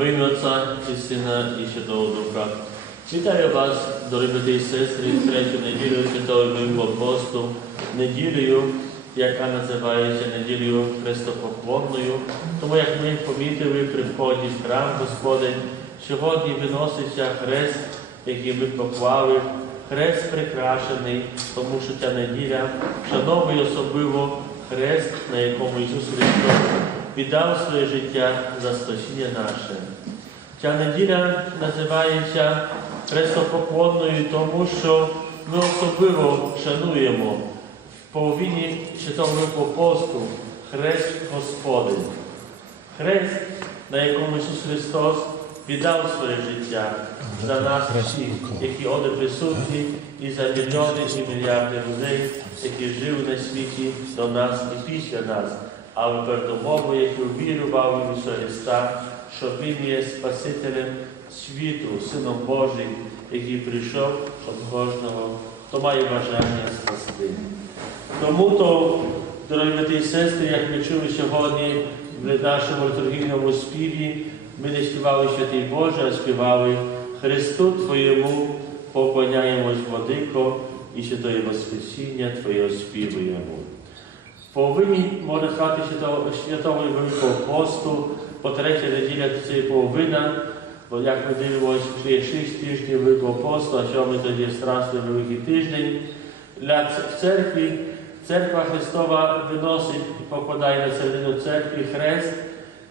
Во ім'я Отця і Сина і Святого Духа. Вітаю вас, дорогі сестри, третю неділю Святого Великого посту, неділею, яка називається неділею Христопоклонною. Тому, як ми помітили при вході в храм Господень, сьогодні виноситься хрест, який ми поклали, хрест прикрашений, тому що ця неділя шановує особливо хрест, на якому Ісус Христос віддав своє життя за спасіння наше. Ця неділя називається хрестопоклонною, тому що ми особливо шануємо в половині Святого Великого посту хрест Господень. Хрест, на якому Ісус Христос віддав своє життя за нас всіх, які оде присутні, і за мільйони і мільярди людей, які жили на світі до нас і після нас, але передумови, які увірували в Ісуса Христа, що Він є Спасителем світу, Сином Божим, який прийшов, щоб кожного, хто має бажання спасти. Тому то, дорогі брати і сестри, як ми чули сьогодні в нашому літургійному співі, ми не співали Святий Боже, а співали Христу Твоєму поклоняємось, Владико, і святої Воскресіння Твоє співуємо. Половині, можна сказати, святого, Великого посту, по третя неділя це половина, бо як ми дивимося, що є шість тижнів Великого посту, а сьомий тоді є страшний Великий тиждень. Для в церква Христова виносить і покладає на середину церкви хрест,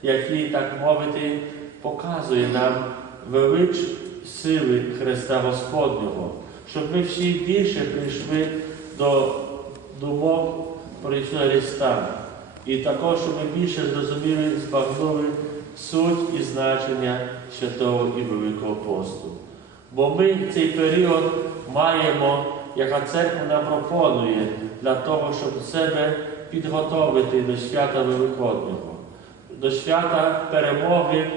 який, так мовити, показує нам велич сили Христа Господнього, щоб ми всі більше прийшли до думок Ісуса Христа. І також, щоб ми більше зрозуміли, збагнули суть і значення святого і Великого посту. Бо ми цей період маємо, яка церква нам пропонує для того, щоб себе підготовити до свята Великоднього, до свята перемоги,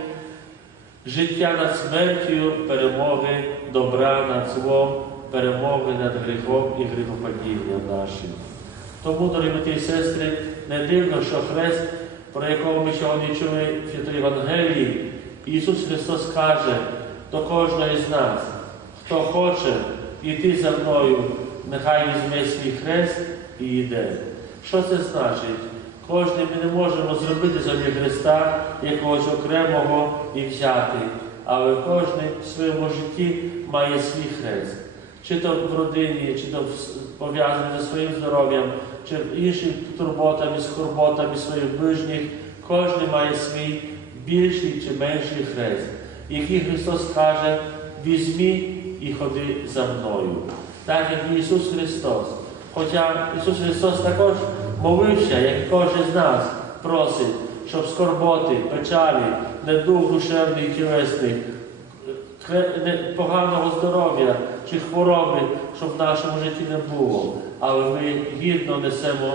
життя над смертю, перемоги добра над злом, перемоги над гріхом і гріхопадінням нашим. Тому, дорогі і сестри, не дивно, що хрест, про якого ми сьогодні чули в Євангелії, Ісус Христос каже до кожного із нас, хто хоче йти за мною, нехай візьме свій хрест і йде. Що це значить? Кожен ми не можемо зробити собі Христа якогось окремого і взяти, але кожен в своєму житті має свій хрест. Чи то в родині, чи то пов'язаний зі своїм здоров'ям, чи іншими турботами, скорботами своїх ближніх, кожен має свій більший чи менший хрест, який Христос каже, візьмі і ходи за мною. Так як Ісус Христос. Хоча Ісус Христос також молився, як кожен з нас просить, щоб скорботи, печалі, недуг душевний тілесний, поганого здоров'я чи хвороби, щоб в нашому житті не було. Але ми гідно несемо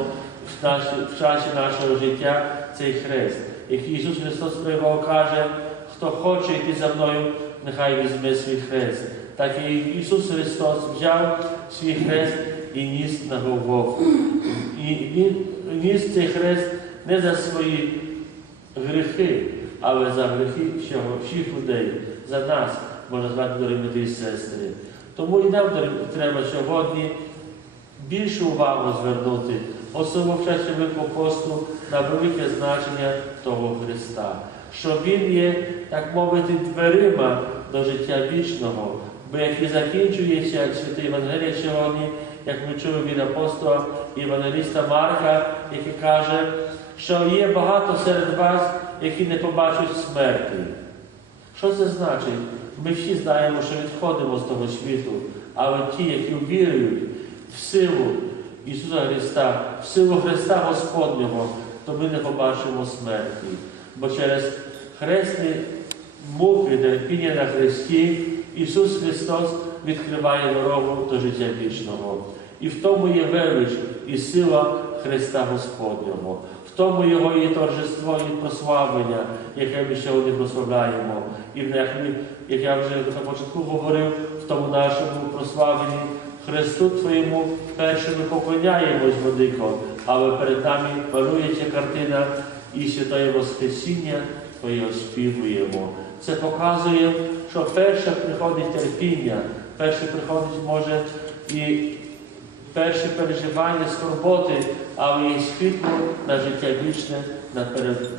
в, наші, в часі нашого життя цей хрест, який Ісус Христос його каже, хто хоче йти за мною, нехай візьме свій хрест. Так і Ісус Христос взяв свій хрест і ніс на Голгофу. І ніс цей хрест не за свої гріхи, але за гріхи всіх людей, за нас, можна сказати, дорогі і сестри. Тому і нам треба сьогодні більшу увагу звернути, особливо в часі Великого посту, на велике значення того Христа, що Він є, так мовити, дверима до життя вічного. Бо як і закінчується святе Євангелія сьогодні, як ми чули від апостола Євангеліста Марка, який каже, що є багато серед вас, які не побачать смерті. Що це значить? Ми всі знаємо, що відходимо з того світу, але ті, які вірують в силу Ісуса Христа, в силу Христа Господнього, то ми не побачимо смерті. Бо через хресні муки, терпіння на Христі, Ісус Христос відкриває дорогу до життя вічного. І в тому є велич і сила Христа Господнього. Тому Його є торжество і прославлення, яке ми сьогодні прославляємо. І як, як я вже на початку говорив, в тому нашому прославленні Христу Твоєму перше ми поклоняємось, Владико, але перед нами малюється картина і святої Воскресіння Твоє оспівуємо. Це показує, що перше приходить терпіння, перше приходить може і перше переживання скорботи, але і світло на життя вічне,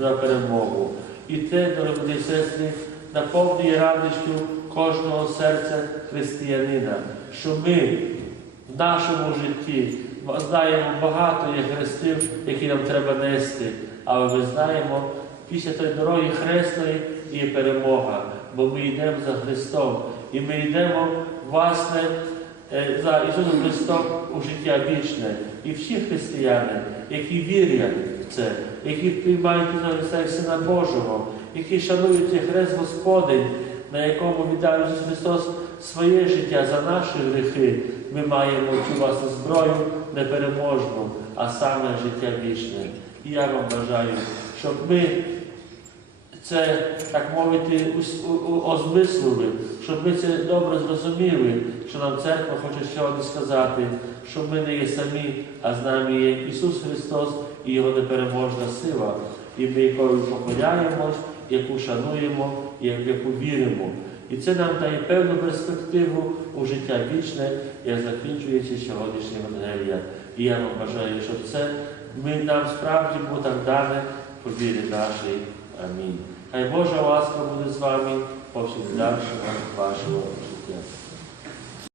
на, перемогу. І те, дорогі сестри, наповнює радістю кожного серця християнина, що ми в нашому житті знаємо багато є хрестів, які нам треба нести, але ми знаємо, після тої дороги хресної є перемога, бо ми йдемо за Христом, і ми йдемо, власне, за Ісусом Христом у життя вічне. І всі християни, які вірять в це, які приймають Ісуса Сина Божого, які шанують цей хрест Господень, на якому віддав Ісус Христос своє життя за наші гріхи, ми маємо цю власну зброю непереможну, а саме життя вічне. І я вам бажаю, щоб ми це, так мовити, озмислили, щоб ми це добре зрозуміли, що нам церква хоче сьогодні сказати, що ми не є самі, а з нами є Ісус Христос і Його непереможна сила. І ми якою поклоняємось, яку шануємо, в яку віримо. І це нам дає певну перспективу у життя вічне, як закінчується сьогоднішня Евангелія. І я вам бажаю, щоб це ми, нам справді було так дане по вірі нашій. Амінь. Haj Boża łaska będzie z wami poprzez dalszy nasz wasz